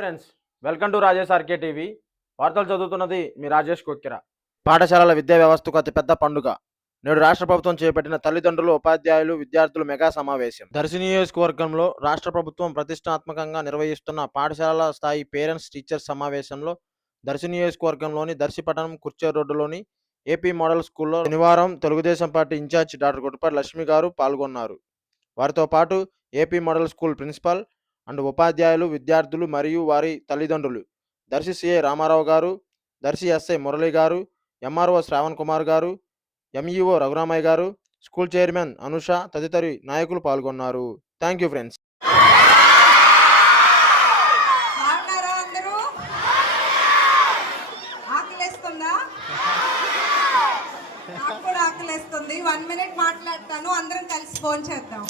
Friends welcome to Rajesh RK TV. వార్తలు చదువుతున్నది మీ రాజేష్ కొక్కిర. పాఠశాలల విద్యా వ్యవస్థకు అతిపెద్ద పండుగ. నేడు రాష్ట్ర ప్రభుత్వం చేపట్టిన తల్లిదండ్రులు ఉపాధ్యాయులు విద్యార్థులు మెగా సమావేశం. దర్శి నియోజకవర్గంలో రాష్ట్ర ప్రభుత్వం ప్రతిష్టాత్మకంగా నిర్వహిస్తున్న పాఠశాలల స్థాయి పేరెంట్స్ టీచర్స్ సమావేశంలో దర్శి నియోజకవర్గంలోని దర్శిపట్టణం కుర్చే రోడ్డులోని ఏపీ మోడల్ స్కూల్లో శనివారం Telugu Desam party incharge doctor Guttapati Lakshmi గారు పాల్గొన్నారు. వారితో పాటు AP model school principal and ఉపాధ్యాయులు విద్యార్థులు మరియు వారి తల్లిదండ్రులు. దర్శి సిఏ రామారావు గారు దర్శి ఎస్ఐ మురళి గారు ఎంఆర్ఓ శ్రావణ్ కుమార్ గారు ఎంఈఓ రఘురామయ్య గారు స్కూల్ చైర్మన్ అనుష తదితరి నాయకులు పాల్గొన్నారు. Thank you friends one minute మాట్లాడతాను. అందరం కలిసి ఫోన్ చేద్దాం.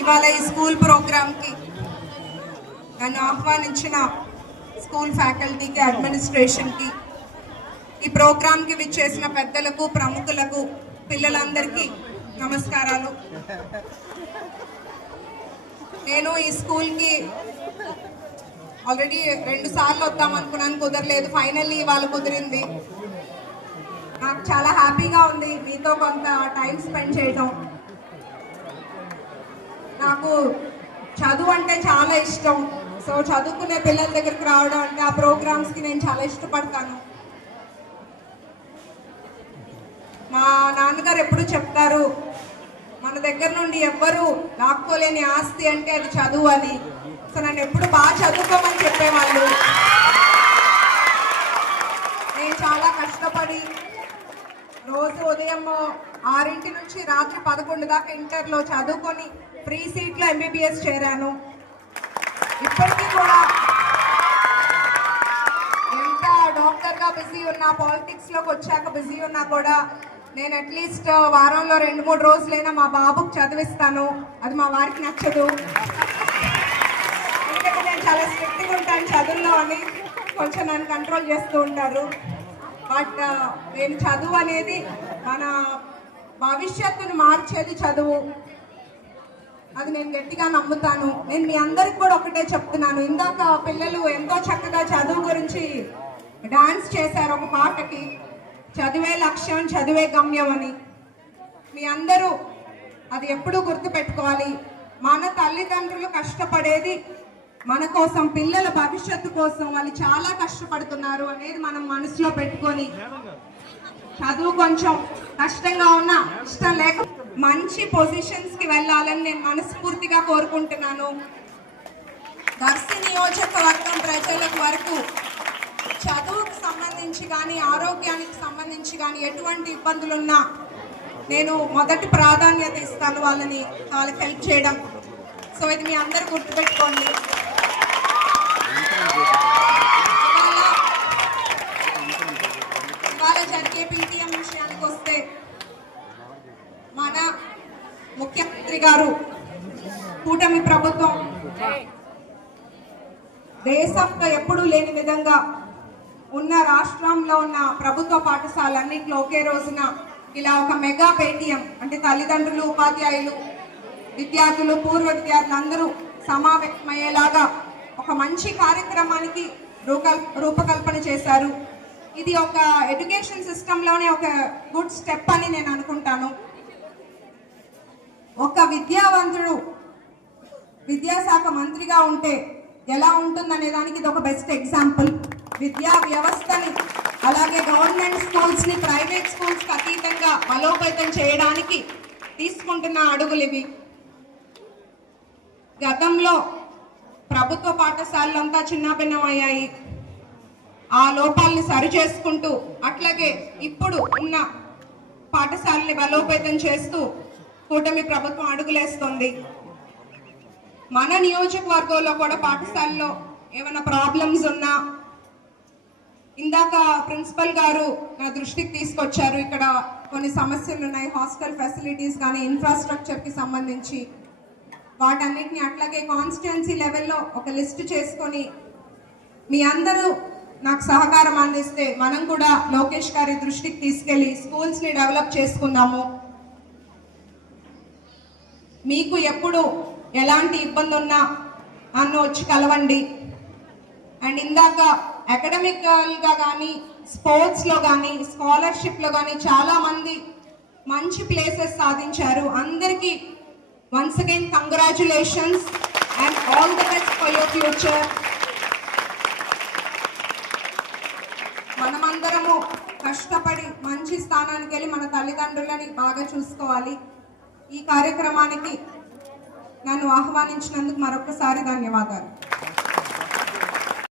ఇవాళ ఈ స్కూల్ ప్రోగ్రామ్కి నన్ను ఆహ్వానించిన స్కూల్ ఫ్యాకల్టీకి అడ్మినిస్ట్రేషన్కి ఈ ప్రోగ్రామ్కి విచ్చేసిన పెద్దలకు ప్రముఖులకు పిల్లలందరికీ నమస్కారాలు. నేను ఈ స్కూల్కి ఆల్రెడీ రెండు సార్లు వద్దాం అనుకున్నాను కుదరలేదు. ఫైనల్లీ ఇవాళ కుదిరింది. నాకు చాలా హ్యాపీగా ఉంది. మీతో కొంత టైం స్పెండ్ చేయడం నాకు చదువు అంటే చాలా ఇష్టం. సో చదువుకునే పిల్లల దగ్గరికి రావడం అంటే ఆ ప్రోగ్రామ్స్కి నేను చాలా ఇష్టపడతాను. మా నాన్నగారు ఎప్పుడు చెప్తారు మన దగ్గర నుండి ఎవ్వరు లాక్కోలేని ఆస్తి అంటే అది చదువు అని. సో నన్ను ఎప్పుడు బాగా చదువుకోమని చెప్పేవాళ్ళు. నేను చాలా కష్టపడి రోజు ఉదయం ఆరింటి నుంచి రాత్రి పదకొండు దాకా ఇంటర్లో చదువుకొని ఫ్రీ సీట్లో ఎంబీబీఎస్ చేరాను. ఇప్పటికీ కూడా ఎంత డాక్టర్గా బిజీ ఉన్నా పాలిటిక్స్లోకి వచ్చాక బిజీ ఉన్నా కూడా నేను అట్లీస్ట్ వారంలో రెండు మూడు రోజులైనా మా బాబుకు చదివిస్తాను. అది మా వారికి నచ్చదు. ఎందుకంటే నేను చాలా స్ట్రిక్ట్గా ఉంటాను చదువులో అని కొంచెం నన్ను కంట్రోల్ చేస్తూ ఉంటారు. బట్ నేను చదువు అనేది మన భవిష్యత్తును మార్చేది చదువు. అది నేను గట్టిగా నమ్ముతాను. నేను మీ అందరికి కూడా ఒకటే చెప్తున్నాను. ఇందాక పిల్లలు ఎంతో చక్కగా చదువు గురించి డాన్స్ చేశారు ఒక పాటకి. చదివే లక్ష్యం చదివే గమ్యం అని. మీ అందరూ అది ఎప్పుడూ గుర్తుపెట్టుకోవాలి. మన తల్లిదండ్రులు కష్టపడేది మన కోసం పిల్లల భవిష్యత్తు కోసం వాళ్ళు చాలా కష్టపడుతున్నారు అనేది మనం మనసులో పెట్టుకొని. చదువు కొంచెం కష్టంగా ఉన్నా ఇష్టం లేక మంచి పొజిషన్స్కి వెళ్ళాలని నేను మనస్ఫూర్తిగా కోరుకుంటున్నాను. దర్శి నియోజకవర్గం ప్రజలకు వరకు చదువుకు సంబంధించి కానీ ఆరోగ్యానికి సంబంధించి కానీ ఎటువంటి ఇబ్బందులున్నా నేను మొదటి ప్రాధాన్యత ఇస్తాను వాళ్ళని వాళ్ళకి హెల్ప్ చేయడం. సో ఇది మీ అందరు గుర్తుపెట్టుకోండి. ఇవాళ జరిగే పీటీఎం విషయానికి వస్తే మన ముఖ్యమంత్రి గారు కూటమి ప్రభుత్వం దేశంలో ఎప్పుడూ లేని విధంగా ఉన్న రాష్ట్రంలో ఉన్న ప్రభుత్వ పాఠశాలన్నింటిలో ఒకే రోజున ఇలా ఒక మెగా పేటీఎం అంటే తల్లిదండ్రులు ఉపాధ్యాయులు విద్యార్థులు పూర్వ విద్యార్థులు అందరూ సమావేశమయ్యేలాగా ఒక మంచి కార్యక్రమానికి రూకల్ రూపకల్పన చేశారు. ఇది ఒక ఎడ్యుకేషన్ సిస్టంలోనే ఒక గుడ్ స్టెప్ అని నేను అనుకుంటాను. ఒక విద్యావంతుడు విద్యాశాఖ మంత్రిగా ఉంటే ఎలా ఉంటుందనే దానికి ఇది ఒక బెస్ట్ ఎగ్జాంపుల్ విద్యా వ్యవస్థని అలాగే గవర్నమెంట్ స్కూల్స్ని ప్రైవేట్ స్కూల్స్కి అతీతంగా బలోపేతం చేయడానికి తీసుకుంటున్న అడుగులు ఇవి. గతంలో ప్రభుత్వ పాఠశాలలంతా చిన్నాభిన్నమయ్యాయి. ఆ లోపాలని సరి చేసుకుంటూ అట్లాగే ఇప్పుడు ఉన్న పాఠశాలని బలోపేతం చేస్తూ కూటమి ప్రభుత్వం అడుగులేస్తుంది. మన నియోజకవర్గంలో కూడా పాఠశాలలో ఏమైనా ప్రాబ్లమ్స్ ఉన్నా ఇందాక ప్రిన్సిపల్ గారు నా దృష్టికి తీసుకొచ్చారు. ఇక్కడ కొన్ని సమస్యలు ఉన్నాయి. హాస్టల్ ఫెసిలిటీస్ కానీ ఇన్ఫ్రాస్ట్రక్చర్కి సంబంధించి. వాటన్నిటిని అట్లాగే కాన్స్టిట్యున్సీ లెవెల్లో ఒక లిస్ట్ చేసుకొని మీ అందరూ నాకు సహకారం అందిస్తే మనం కూడా లోకేష్ గారి దృష్టికి తీసుకెళ్ళి స్కూల్స్ని డెవలప్ చేసుకుందాము. మీకు ఎప్పుడు ఎలాంటి ఇబ్బంది ఉన్నా నన్ను వచ్చి కలవండి. అండ్ ఇందాక అకాడమికల్గా కానీ స్పోర్ట్స్లో కానీ స్కాలర్షిప్లో కానీ చాలామంది మంచి ప్లేసెస్ సాధించారు. అందరికీ once again congratulations and all the best for your future. మనమందరము కష్టపడి మంచి స్థానానికి వెళ్ళి మన తల్లిదండ్రులని బాగా చూసుకోవాలి ఈ కార్యక్రమానికి నన్ను ఆహ్వానించినందుకు మరొకసారి ధన్యవాదాలు